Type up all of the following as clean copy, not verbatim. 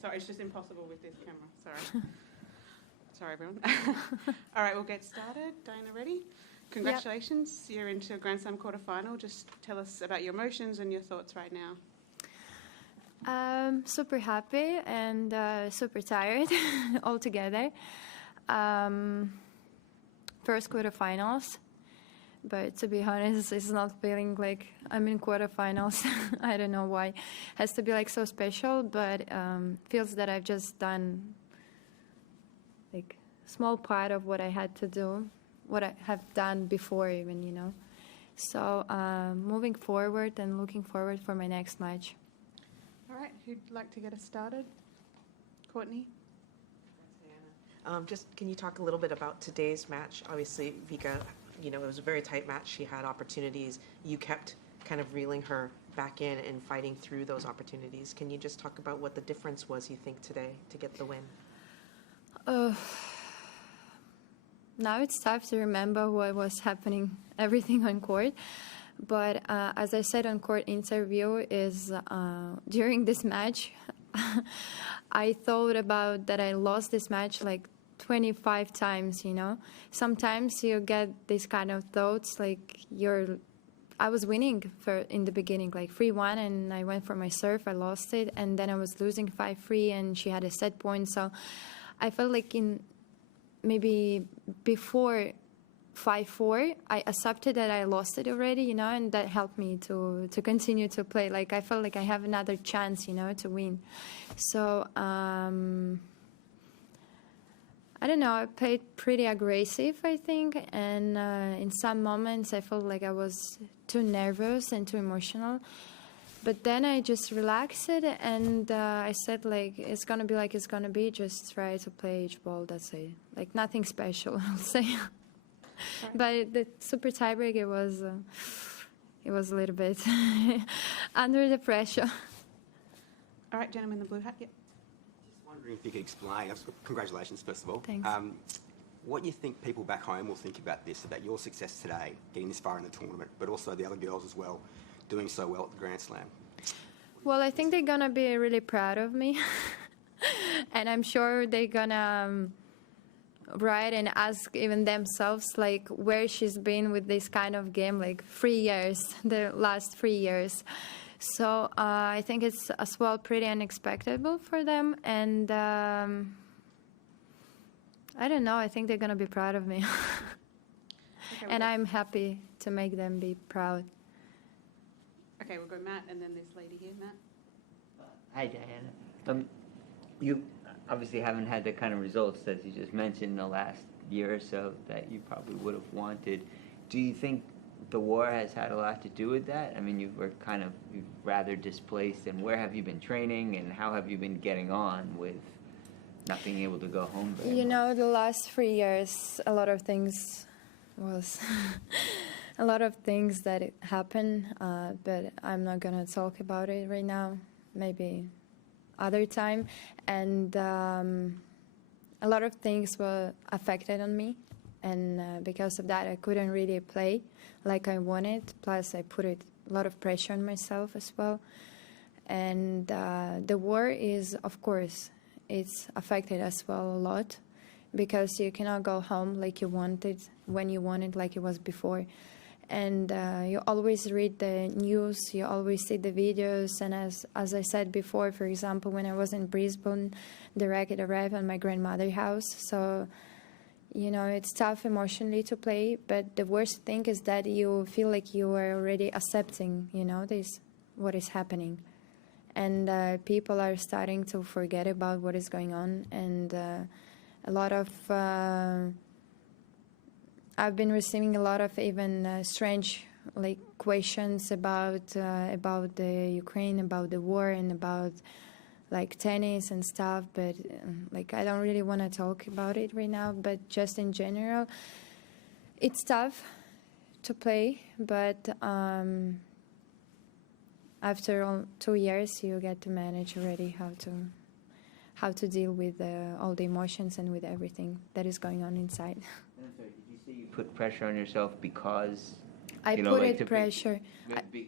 Sorry, it's just impossible with this camera. Sorry. Sorry, everyone. All right, we'll get started. Dayana, ready? Congratulations. Yep. You're into a Grand Slam quarterfinal. Just tell us about your emotions and your thoughts right now. Super happy and super tired altogether. First quarterfinals. But to be honest, it's not feeling like I'm in quarterfinals. I don't know why. It has to be like so special, but feels that I've just done like small part of what I had to do, what I have done before even, you know. So moving forward and looking forward for my next match. All right, who'd like to get us started? Courtney? Just can you talk a little bit about today's match? Obviously, Vika, you know, it was a very tight match. She had opportunities. You kept kind of reeling her back in and fighting through those opportunities. Can you just talk about what the difference was, you think, today to get the win? Now it's tough to remember what was happening, everything on court. But as I said on court interview, is during this match, I thought about that I lost this match like 25 times, you know. Sometimes you get these kind of thoughts like I was winning in the beginning, like 3-1, and I went for my serve, I lost it, and then I was losing 5-3, and she had a set point. So I felt like maybe before 5-4, I accepted that I lost it already, you know, and that helped me to continue to play. Like I felt like I have another chance, you know, to win. So I don't know, I played pretty aggressive, I think, and in some moments I felt like I was too nervous and too emotional. But then I just relaxed it, and I said, like, it's going to be like it's going to be, just try to play each ball, that's it. Like, nothing special, I'll say. But the super tiebreak, it was a little bit under the pressure. All right, gentleman in the blue hat, yep. Wondering if you could explain, congratulations first of all. Thanks. What you think people back home will think about this, about your success today, getting this far in the tournament, but also the other girls as well, doing so well at the Grand Slam? Well, I think they're going to be really proud of me. And I'm sure they're going to write and ask even themselves, like, where she's been with this kind of game, like 3 years, the last 3 years. So I think it's as well pretty unexpected for them, and I don't know, I think they're going to be proud of me. Okay, and I'm happy to make them be proud. Okay, we'll go Matt, and then this lady here, Matt. Hi, Dayana. You obviously haven't had the kind of results that you just mentioned in the last year or so that you probably would have wanted. Do you think the war has had a lot to do with that? I mean, you've rather displaced, and where have you been training, and how have you been getting on with not being able to go home? You know, the last 3 years, a lot of things a lot of things that happened, but I'm not gonna talk about it right now. Maybe other time. And a lot of things were affected on me, and because of that, I couldn't really play like I wanted. Plus, I put a lot of pressure on myself as well. And the war is, of course, it's affected as well a lot, because you cannot go home like you wanted, when you wanted, like it was before. And you always read the news, you always see the videos, and as I said before, for example, when I was in Brisbane, the racket arrived at my grandmother's house. So, you know, it's tough emotionally to play, but the worst thing is that you feel like you are already accepting, you know, what is happening. And people are starting to forget about what is going on, and a lot of... I've been receiving a lot of even strange questions about the Ukraine, about the war, and about tennis and stuff. But I don't really want to talk about it right now. But just in general, it's tough to play. But after all 2 years, you get to manage already how to deal with all the emotions and with everything that is going on inside. You put pressure on yourself because I You know, put like it to be- pressure.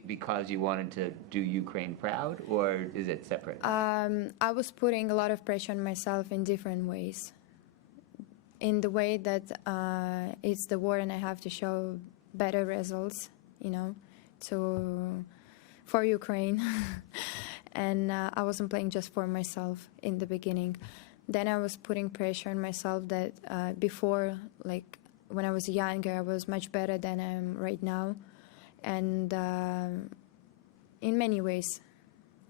Because you wanted to do Ukraine proud, or is it separate? I was putting a lot of pressure on myself in different ways. In the way that it's the war and I have to show better results, you know, for Ukraine. And I wasn't playing just for myself in the beginning. Then I was putting pressure on myself that before, like when I was younger, I was much better than I am right now. And in many ways,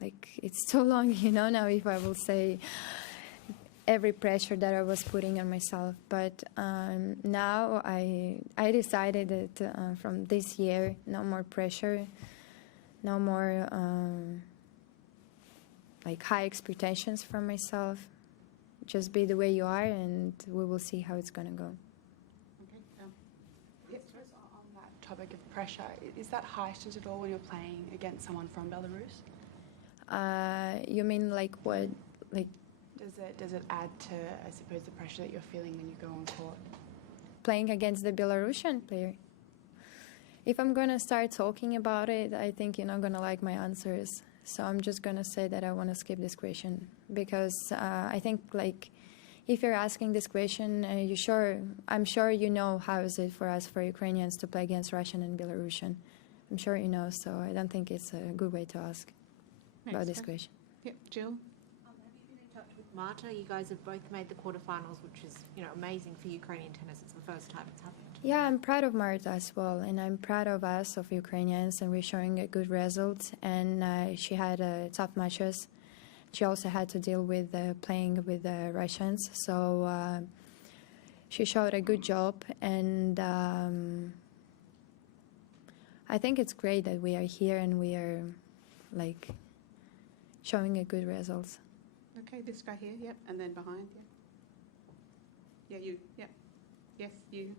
like it's so long, you know, now if I will say every pressure that I was putting on myself. But now I decided that from this year, no more pressure, no more like high expectations from myself. Just be the way you are, and we will see how it's going to go. Okay. Yes, just on that topic of pressure, is that heightened at all when you're playing against someone from Belarus? You mean like what? Like Does it add to, I suppose, the pressure that you're feeling when you go on court? playing against the Belarusian player? If I'm going to start talking about it, I think you're not going to like my answers. So I'm just going to say that I want to skip this question because I think like if you're asking this question, I'm sure you know how is it for us, for Ukrainians, to play against Russian and Belarusian. I'm sure you know, so I don't think it's a good way to ask about this question. Yep, Jill. Have you been in touch with Marta? You guys have both made the quarterfinals, which is, you know, amazing for Ukrainian tennis. It's the first time it's happened. Yeah, I'm proud of Marta as well, and I'm proud of us, of Ukrainians, and we're showing a good result. And she had tough matches. She also had to deal with playing with the Russians, so she showed a good job. And I think it's great that we are here and we are like showing a good results. Okay, this guy here, yep, and then behind, yeah. Yeah, you, yep. Yes, you,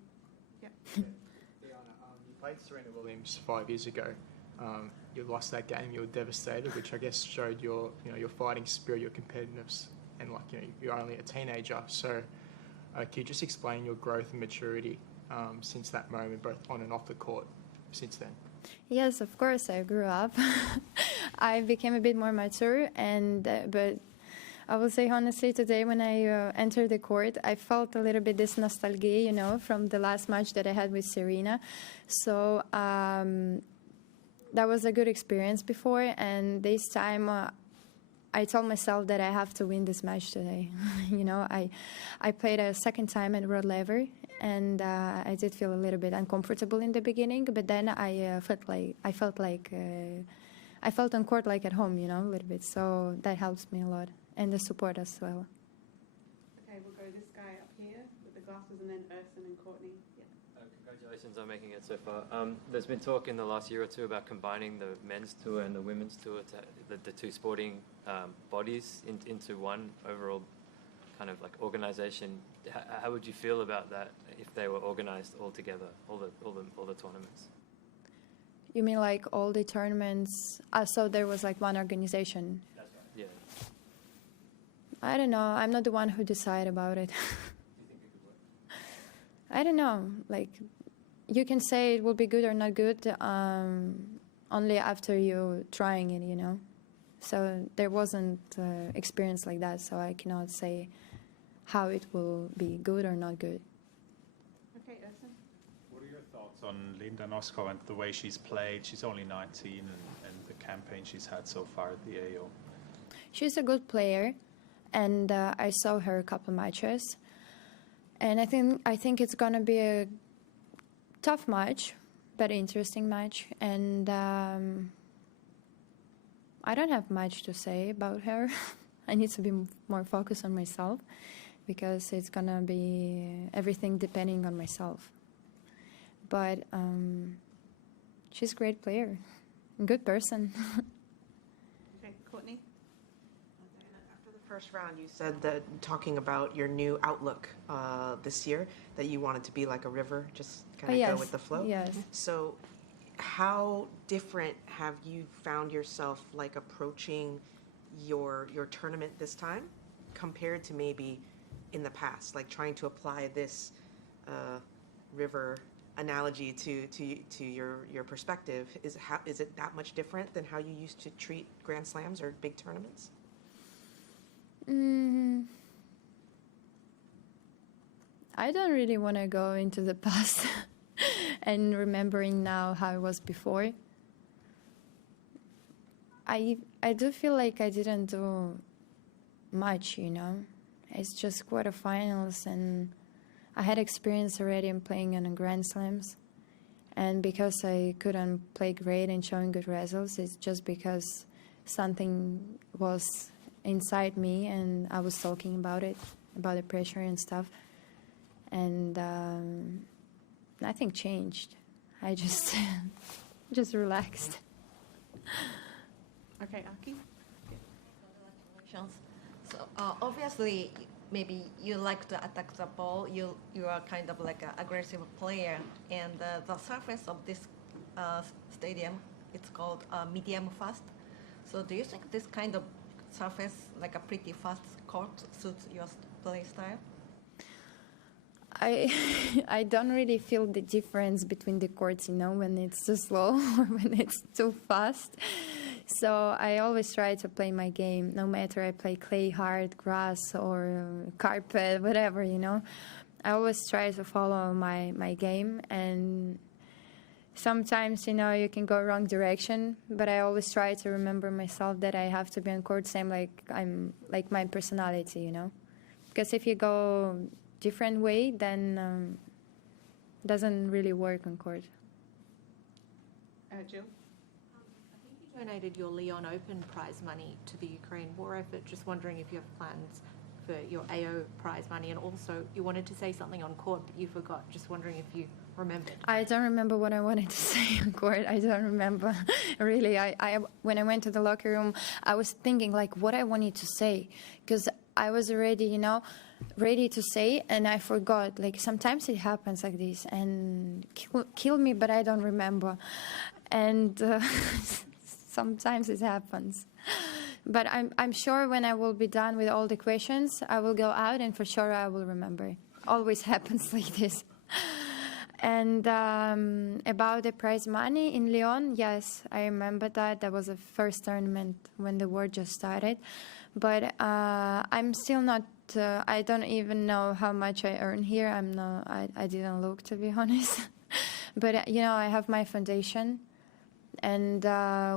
yep. Dayana, you played Serena Williams 5 years ago. You lost that game. You were devastated, which I guess showed your fighting spirit, your competitiveness, and you're only a teenager. So, can you just explain your growth and maturity since that moment, both on and off the court, since then? Yes, of course, I grew up. I became a bit more mature, and but I will say honestly, today when I entered the court, I felt a little bit this nostalgia, you know, from the last match that I had with Serena. So that was a good experience before, and this time I told myself that I have to win this match today. You know, I played a second time at Rod Laver, and I did feel a little bit uncomfortable in the beginning, but then I felt on court like at home, you know, a little bit. So that helps me a lot, and the support as well. Okay, we'll go this guy up here with the glasses, and then Urson and Courtney. Yep. Congratulations on making it so far. There's been talk in the last year or two about combining the men's tour and the women's tour, the two sporting bodies into one overall kind of like organization. How would you feel about that if they were organized all together, all the tournaments? You mean like all the tournaments? So there was like one organization. That's right. Yeah. I don't know. I'm not the one who decide about it. Do you think it could work? I don't know. Like, you can say it will be good or not good only after you trying it, you know. So there wasn't experience like that, so I cannot say how it will be good or not good. Okay, Urson. What are your thoughts on Linda Noskov and the way she's played? She's only 19 and the campaign she's had so far at the AO. She's a good player, and I saw her a couple matches. And I think it's going to be a tough match, but interesting match. And I don't have much to say about her. I need to be more focused on myself because it's going to be everything depending on myself. But she's a great player, a good person. Okay, Courtney. After the first round, you said that talking about your new outlook this year, that you wanted to be like a river, just kind of go with the flow. Yes. So how different have you found yourself like approaching your tournament this time compared to maybe in the past, like trying to apply this river analogy to your perspective, is it that much different than how you used to treat Grand Slams or big tournaments? I don't really want to go into the past and remembering now how it was before. I do feel like I didn't do much, you know. It's just quarterfinals, and I had experience already in playing in Grand Slams. And because I couldn't play great and showing good results, it's just because something was inside me and I was talking about it, about the pressure and stuff. And nothing changed. I just just relaxed. Okay, Aki. Congratulations. So obviously, maybe you like to attack the ball. You are kind of like an aggressive player, and the surface of this stadium, it's called medium fast. So do you think this kind of surface, like a pretty fast court, suits your play style? I don't really feel the difference between the courts, you know, when it's too slow or when it's too fast. So I always try to play my game, no matter I play clay, hard, grass, or carpet, whatever, you know. I always try to follow my game, and sometimes, you know, you can go wrong direction, but I always try to remember myself that I have to be on court same like my personality, you know. Because if you go different way, then doesn't really work on court. Jill? I think you donated your Lyon Open prize money to the Ukraine war effort. Just wondering if you have plans for your AO prize money, and also you wanted to say something on court, but you forgot. Just wondering if you remembered. I don't remember what I wanted to say on court. I don't remember. Really, I when I went to the locker room, I was thinking like what I wanted to say, because I was already, you know, ready to say, and I forgot. Like sometimes it happens like this, and kill me, but I don't remember. And sometimes it happens. But I'm sure when I will be done with all the questions, I will go out, and for sure I will remember. Always happens like this. And about the prize money in Lyon, yes, I remember that. That was the first tournament when the war just started. But I'm still not. I don't even know how much I earn here. I didn't look, to be honest. But you know, I have my foundation, and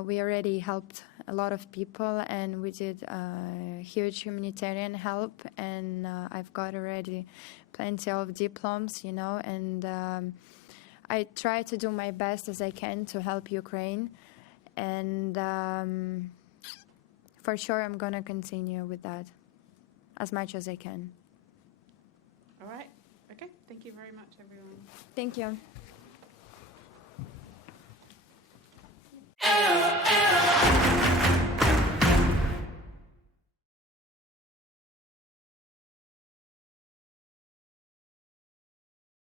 we already helped a lot of people, and we did huge humanitarian help, and I've got already plenty of diplomas, you know, and I try to do my best as I can to help Ukraine, and for sure I'm gonna continue with that as much as I can. All right. Okay. Thank you very much, everyone. Thank you.